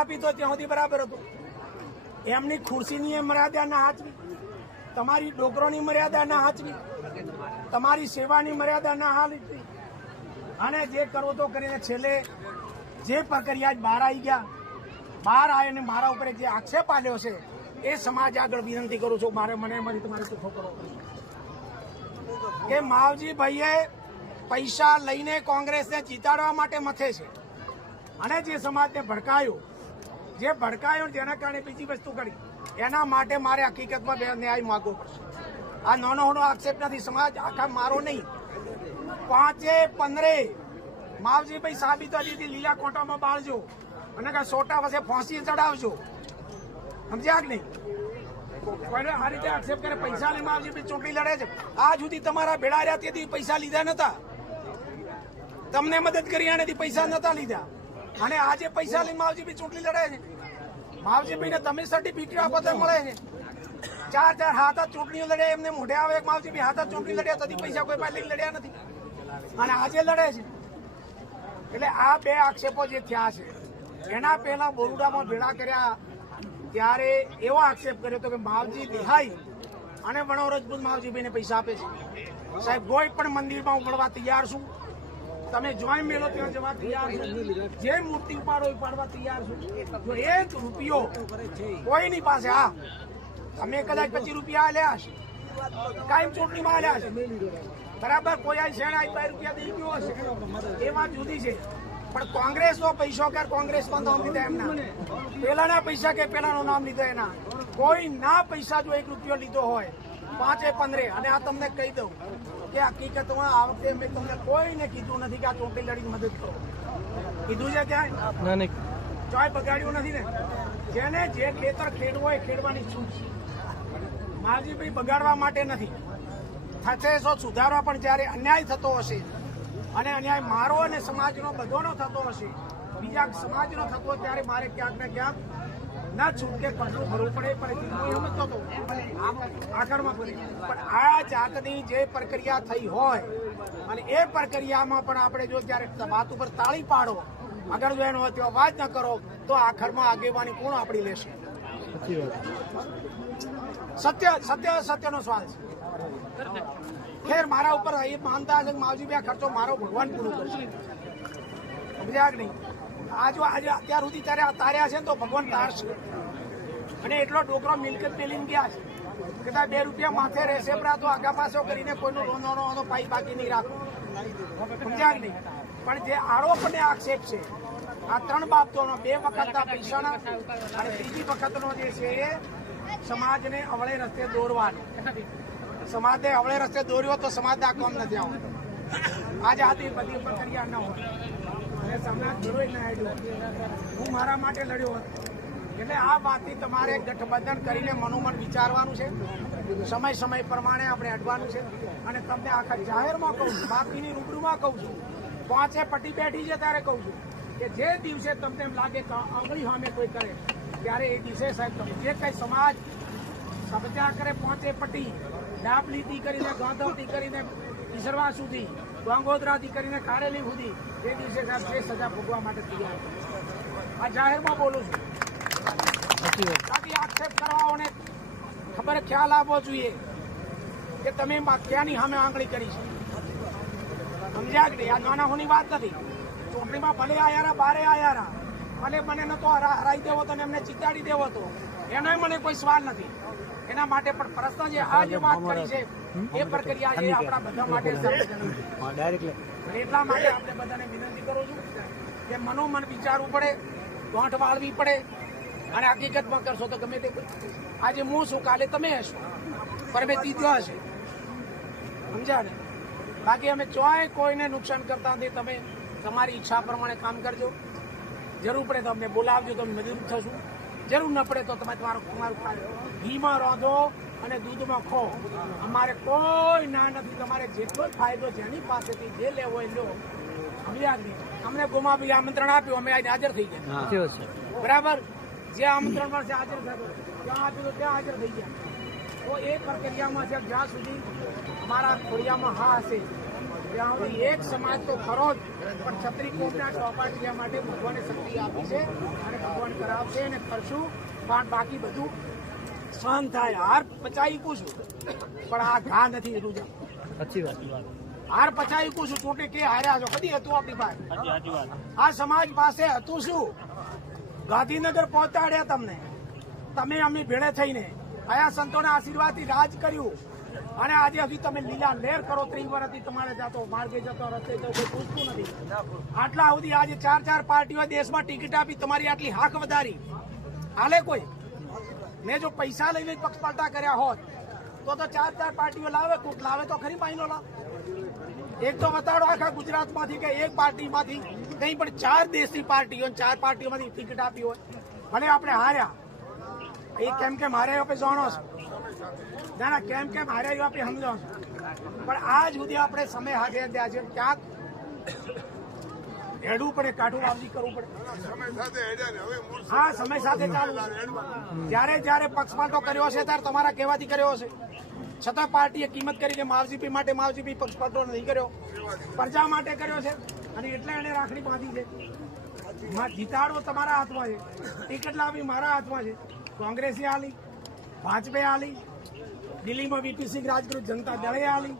આપી તો ત્યાં સુધી બરાબર હતું. એમની ખુરશીની મર્યાદા ના હાચવી. તમારી ડોકરોની મર્યાદા ના હાચવી. તમારી સેવાની મર્યાદા ના હાચવી અને જે કરવો તો કરીને છેલ્લે જે પ્રક્રિયા બહાર આવી ગયા, બહાર આવીને મારા ઉપર જે આક્ષેપ આવ્યો છે, એ સમાજ આગળ વિનંતી કરું છું, મારે મને એમાંથી તમારે ચોખ્ખો કરો કે માવજી ભાઈએ પૈસા લઈને કોંગ્રેસને જીતાડવા માટે મથે છે. અને જે સમાજને ભડકાયો જે ભડકાયો જેના કારણે બીજી વસ્તુ કરી. એના માટે મારે હકીકતમાં બે ન્યાય માગવો પડશે. આ નાનો નાનો આક્ષેપ નથી. સમાજ આખા મારો નહીં. પાંચે પંદરે માવજીભાઈ સાબિત દીધી લીલા કોટામાં બાળજો. અને કાંઈ સોટા વસે ફાંસી ચડાવજો. સમજ્યા કે નહીં? કોઈને આ રીતે આક્ષેપ કરે, પૈસા લઈ માવજીભાઈ ચૂંટણી લડે છે. આ સુધી તમારા ભેળા રહ્યા તેથી પૈસા લીધા નતા. તમને મદદ કરી આનેથી પૈસા નતા લીધા. અને આજે પૈસા લઈને માવજીભાઈ ચૂંટણી લડે છે. માવજીભાઈને તમે સર્ટિફિકેટ આપો તો મળે છે. ચાર ચાર હાથ જ ચૂંટણીઓ લડે, એમને મોઢે આવે એક માવજીભાઈ હાથ ચૂંટણી લડ્યા તેથી પૈસા કોઈ પાસે લડ્યા નથી. અને આજે લડે છે. એટલે આ બે આક્ષેપો જે થયા છે, એના પહેલા બોરુડામાં ભેળા કર્યા ત્યારે એવો આક્ષેપ કર્યો હતો કે માવજી દિહાઈ અને વણો રજપૂત માવજીભાઈને પૈસા આપે છે. સાહેબ, કોઈ પણ મંદિરમાં હું મળવા તૈયાર છું. તમે જોઈન મેળો ત્યાં જવા તૈયાર છો. જે મૂર્તિ ઉપાડો ઉપાડવા તૈયાર છું. જો એક રૂપિયો કોઈની પાસે, હા. તમે કદાચ પચીસ રૂપિયા આલ્યા હશે. કાયમ ચૂંટણીમાં આલ્યા હશે. બરાબર, કોઈ આ શેણ આઈ પાંચ રૂપિયા દઈ ગયો હશે. એ જુદી છે. પણ કોંગ્રેસનો પૈસો કે કોંગ્રેસમાં નામ લીધા એમના. પેલાના પૈસા કે પેલાનું નામ લીધો એના. કોઈ ના પૈસા જો એક રૂપિયો લીધો હોય, પાંચે પંદરે, અને આ તમને કહી દઉં. કે હકીકતમાં આ વખતે મેં તમને કોઈને કીધું નથી કે આ ચૂંટણી લડીને મદદ કરો. કીધું છે ક્યાંય ચોય બગાડ્યું નથી ને? જેને જે ખેતર ખેડવું હોય ખેડવાની છૂટ છે. માલજીભાઈ બગાડવા માટે નથી. થશે સો સુધારવા પણ જ્યારે અન્યાય થતો હશે અને અન્યાય મારો અને સમાજનો બધોનો થતો હશે બીજા સમાજનો થતો ત્યારે મારે ક્યાંક ને ક્યાંક ના છૂટકે પગલું ભરવું પડે હું સમજતો હતો આગળમાં પણ આ જાતની જે પ્રક્રિયા થઈ હોય અને એ પ્રક્રિયામાં પણ આપણે જો ત્યારે વાત ઉપર તાળી પાડો આગળ જો એનો અવાજ ન કરો તો આખરમાં આગેવાની કોણ આપણી લેશે? સત્ય સત્ય સત્યનો સવાલ છે. ખેર મારા ઉપર એ માનતા છે માવજી બે ખર્ચો મારો ભગવાન પૂરું કરશે. સમજ્યા કે નહીં? આ જો આજે અત્યાર સુધી આ તાર્યા છે તો ભગવાન તારશે અને એટલો ડોકરો મિલકત મેલીને ગયા છે. કદાચ બે રૂપિયા માથે રહેશે પણ તો આગા પાછો કરીને કોઈનો આનો પાઈ બાકી નહીં રાખો. સમજ્યા નહીં? પણ જે આરોપ અને આક્ષેપ છે, આ ત્રણ બાબતોનો, બે વખતના પૈસાના અને ત્રીજી વખતનો જે છે એ સમાજને અવળે રસ્તે દોરવાનો. સમાજને અવળે રસ્તે દોર્યો તો સમાજ આ કોમ નથી આવતો. આજે આથી બધી પ્રક્રિયા ન હોય. અને સમાજ જોઈ ના આવ્યો હું મારા માટે લડ્યો હતો. એટલે આ વાતથી તમારે ગઠબંધન કરીને મનોમન વિચારવાનું છે. સમય સમય પ્રમાણે આપણે અડવાનું છે. અને તમને આખા જાહેરમાં કહું છું, બાકીની રૂબરૂમાં કહું છું, પાંચે પટ્ટી બેઠી છે ત્યારે કહું છું કે જે દિવસે તમને એમ લાગે કે આંગળી સામે કોઈ કરે, ત્યારે એ દિવસે સાહેબ તમે જે કંઈ સમાજ સબજા કરે પહોંચે પટ્ટી ડાબલીથી કરીને ગાંધવથી કરીને, ઈસરવા સુધી ગંગોદરાથી કરીને કારેલી સુધી એ દિવસે સાહેબ જે સજા ભોગવા માટે તૈયાર આ જાહેરમાં બોલું છું. બાકી આક્ષેપ કરવાઓને ખબર ખ્યાલ આપવો જોઈએ કે તમે ક્યાંની સામે આંગળી કરી છે. સમજ્યા કે? આ નાના હોની વાત નથી. ચૂંટણીમાં ભલે આયારા બારે આયારા ભલે મને નતો હરા- હરાઈ દેવો તો એમને ચીતાડી દેવો તો એનો મને કોઈ સવાલ નથી. એના માટે પણ પ્રશ્ન જે આ જે વાત કરી છે, એ પ્રક્રિયા છે આપણા બધા માટે એટલા માટે આપણે બધાને વિનંતી કરું છું કે મનોમન વિચારવું પડે ગોંઠ વાળવી પડે, અને હકીકતમાં કરશો તો ગમે તે આજે હું છું, કાલે તમે હશો. પર મેં ત્રીજો હશે. સમજ્યા ને? બાકી અમે ચોય કોઈને નુકસાન કરતા નથી, તમે તમારી ઈચ્છા પ્રમાણે કામ કરજો. જરૂર પડે તો અમને બોલાવજો તો અમે મદદ થશું. જરૂર ન પડે તો તમે તમારો તમારું ઘીમાં રાંધો અને દૂધમાં ખો. અમારે કોઈ ના નથી. તમારે જેટલો જ ફાયદો જેની પાસેથી જે લેવો હોય લો. સમજ્યા કે નહીં? અમને ગુમાવી આમંત્રણ આપ્યું. અમે આજે હાજર થઈ ગયા. બરાબર? જે આમંત્રણ પર છે હાજર થતો ત્યાં આપ્યું તો ત્યાં હાજર થઈ ગયા. તો એ પ્રક્રિયામાં છે જ્યાં સુધી અમારા ખોડિયામાં હા હશે એક સમાજ તો ખરો જ પણ છત્રી કોમના ચોપાટિયા માટે ભગવાને શક્તિ આપી છે અને ભગવાન કરાવશે અને કરશું. પણ બાકી બધું સહન થાય. હાર પચાવી પૂછું પણ આ ઘા નથી રૂજા સાચી વાત હાર પચાવી કું છું ચોટે કે હાર્યા છો? કદી હતું આપણી પાસે? આ સમાજ પાસે હતું શું? ગાંધીનગર પહોંચાડ્યા તમને. તમે અમે ભેળે થઈને. કયા સંતોના આશીર્વાદથી રાજ કર્યું. અને આજે હજી તમે લીલા લેર કરો ત્રીસ વર્ષથી તમારે જતો માર્ગે જતો, રસ્તે જતો કોઈ પૂછતું નથી. આટલા સુધી આજે ચાર ચાર પાર્ટીઓ દેશમાં ટિકિટ આપી, તમારી આટલી હાક વધારી. હાલે કોઈ? મેં જો પૈસા લઈને પક્ષપાલટા કર્યા હોત, તો તો ચાર ચાર પાર્ટીઓ લાવે, કોક લાવે તો ખરી માહિનો લા. એક તો બતાડો આખા ગુજરાતમાંથી કે એક પાર્ટીમાંથી નહીં પણ ચાર દેશની પાર્ટીઓ ચાર પાર્ટીઓમાંથી ટિકિટ આપી હોય, ભલે આપણે હાર્યા એ કેમ કે મારે આપણે જાણો છો? ના ના કેમ કેમ મારે આપણે સમજો છો. પણ આજ સુધી આપણે સમય હાથે છે ક્યાંક હેડવું પડે કાઠું વાવજી કરવું પડે. હા સમય સાથે ચાલુ જયારે જ્યારે પક્ષપાતો કર્યો હશે ત્યારે તમારા કહેવાથી કર્યો હશે. છતાં પાર્ટીએ કિંમત કરી કે માવજીપી માટે માવજીપી પક્ષપાતો નહીં કર્યો. પ્રજા માટે કર્યો છે અને એટલે એને રાખડી બાંધી છે. માં જીતાડવો તમારા હાથમાં છે. ટિકિટ લાવી મારા હાથમાં છે. કોંગ્રેસે આલી ભાજપે આલી દિલ્હીમાં વીપીસિંહ રાજ રાજગુરુ જનતા દળે આલી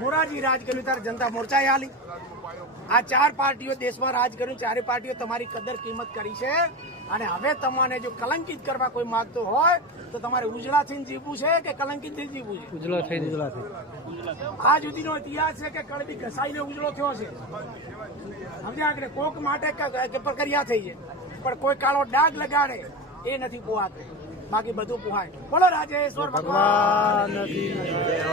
મોરારજી રાજ કર્યું ત્યારે જનતા મોરચાએ આલી. આ ચાર પાર્ટીઓ દેશમાં રાજ કર્યું ચારે પાર્ટીઓ તમારી કદર કિંમત કરી છે અને હવે તમને જો કલંકિત કરવા કોઈ માંગતો હોય તો તમારે ઉજળાથી જીવવું છે કે કલંકિતથી જીવવું છે? ઉજળો થઈ ઉજળા થઈ આ જુદીનો ઇતિહાસ છે કે કળબી ઘસાઈને ઉજળો થયો છે. સમજ્યા કે કોક માટે પ્રક્રિયા થઈ છે. પણ કોઈ કાળો ડાઘ લગાડે એ નથી પોહાતું. બાકી બધું પોહાય. બોલો રાજેશ્વર ભગવાન.